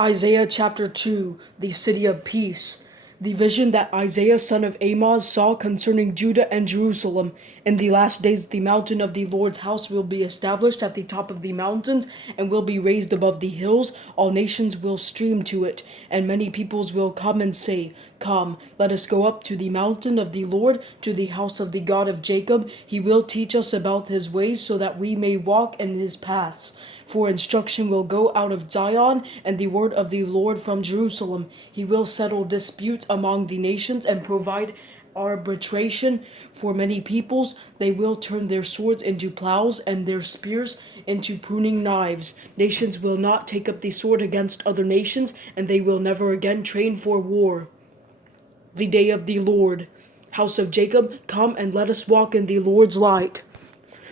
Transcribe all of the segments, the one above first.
Isaiah chapter 2, the city of peace. The vision that Isaiah son of Amoz saw concerning Judah and Jerusalem. In the last days the mountain of the Lord's house will be established at the top of the mountains, and will be raised above the hills. All nations will stream to it, and many peoples will come and say, Come, let us go up to the mountain of the Lord, to the house of the God of Jacob. He will teach us about his ways, so that we may walk in his paths. For instruction will go out of Zion, and the word of the Lord from Jerusalem. He will settle disputes among the nations, and provide arbitration for many peoples. They will turn their swords into plows, and their spears into pruning knives. Nations will not take up the sword against other nations, and they will never again train for war. The day of the Lord. House of Jacob, come and let us walk in the Lord's light.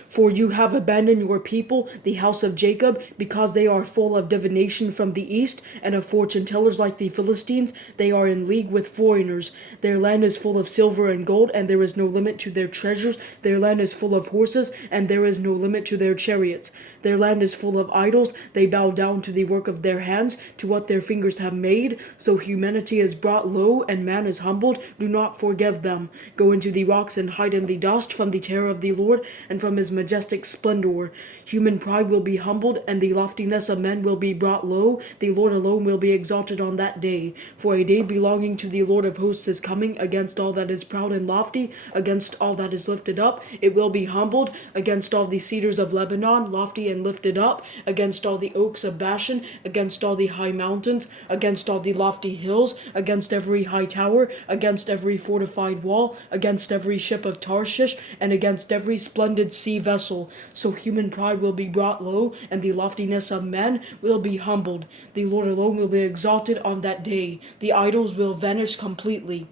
For you have abandoned your people, the house of Jacob, because they are full of divination from the east, and of fortune tellers like the Philistines. They are in league with foreigners. Their land is full of silver and gold, and there is no limit to their treasures. Their land is full of horses, and there is no limit to their chariots. Their land is full of idols. They bow down to the work of their hands, to what their fingers have made. So humanity is brought low, and man is humbled. Do not forgive them. Go into the rocks and hide in the dust from the terror of the Lord, and from his majestic splendor. Human pride will be humbled, and the loftiness of men will be brought low. The Lord alone will be exalted on that day. For a day belonging to the Lord of hosts is coming, against all that is proud and lofty, against all that is lifted up. It will be humbled, against all the cedars of Lebanon, lofty and lifted up, against all the oaks of Bashan, against all the high mountains, against all the lofty hills, against every high tower, against every fortified wall, against every ship of Tarshish, and against every splendid sea vessel. So human pride will be brought low, and the loftiness of men will be humbled. The Lord alone will be exalted on that day. The idols will vanish completely.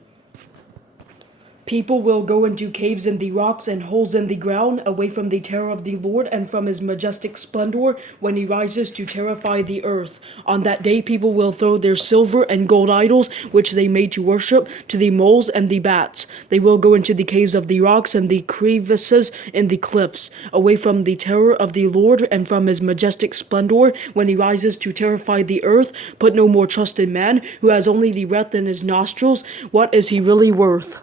People will go into caves in the rocks and holes in the ground, away from the terror of the Lord and from his majestic splendor, when he rises to terrify the earth. On that day people will throw their silver and gold idols, which they made to worship, to the moles and the bats. They will go into the caves of the rocks and the crevices in the cliffs, away from the terror of the Lord and from his majestic splendor, when he rises to terrify the earth. Put no more trust in man, who has only the breath in his nostrils. What is he really worth?